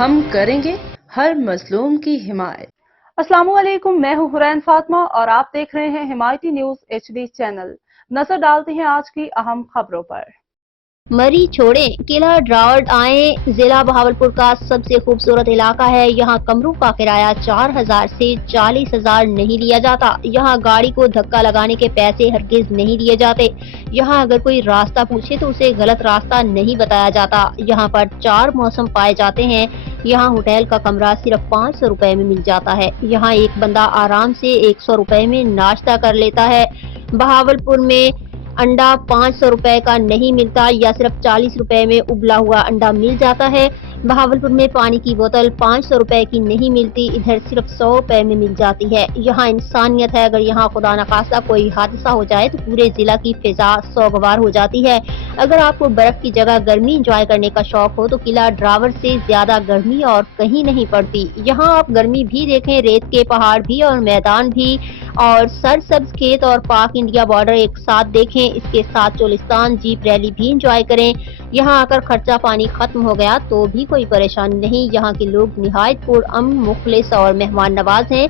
ہم کریں گے ہر مظلوم کی حمایت۔ السلام علیکم، میں ہوں حرین فاطمہ اور آپ دیکھ رہے ہیں حمایتی نیوز HD چینل۔ نظر ڈالتے ہیں آج کی اہم خبروں پر۔ مری چھوڑیں، قلعہ ڈراورڈ آئیں۔ ضلع بہاولپور کا سب سے خوبصورت علاقہ ہے۔ یہاں کمروں کا کرایہ 4000 سے 40000 نہیں لیا جاتا۔ یہاں گاڑی کو دھکا لگانے کے پیسے ہرگز نہیں لیے جاتے۔ یہاں اگر کوئی راستہ پوچھے تو اسے غلط راستہ نہیں بتایا جاتا۔ یہاں پر 4 موسم پائے جاتے ہیں۔ یہاں ہوٹل کا کمرہ صرف 500 روپے میں مل جاتا ہے۔ یہاں ایک بندہ آرام سے 100 روپے میں ناشتہ کر لیتا ہے۔ بہاولپور میں انڈا 500 روپے کا نہیں ملتا یا صرف 40 روپے میں ابلا ہوا انڈا مل جاتا ہے۔ بہاولپور میں پانی کی بوتل 500 روپے کی نہیں ملتی، ادھر صرف 100 روپے میں مل جاتی ہے۔ یہاں انسانیت ہے، اگر یہاں خدا نخواستہ کوئی حادثہ ہو جائے تو پورے ضلع کی فضا سوگوار ہو جاتی ہے۔ اگر آپ کو برف کی جگہ گرمی انجوائے کرنے کا شوق ہو تو قلعہ ڈراورڈ سے زیادہ گرمی اور کہیں نہیں پڑتی۔ یہاں آپ گرمی بھی دیکھیں، ریت کے پہاڑ بھی اور میدان بھی اور سرسبز کھیت اور پاک انڈیا بارڈر ایک ساتھ دیکھیں۔ اس کے ساتھ چولستان جیپ ریلی بھی انجوائے کریں۔ یہاں آ کر خرچہ پانی ختم ہو گیا تو بھی کوئی پریشانی نہیں۔ یہاں کے لوگ نہایت پرامن، مخلص اور مہمان نواز ہیں۔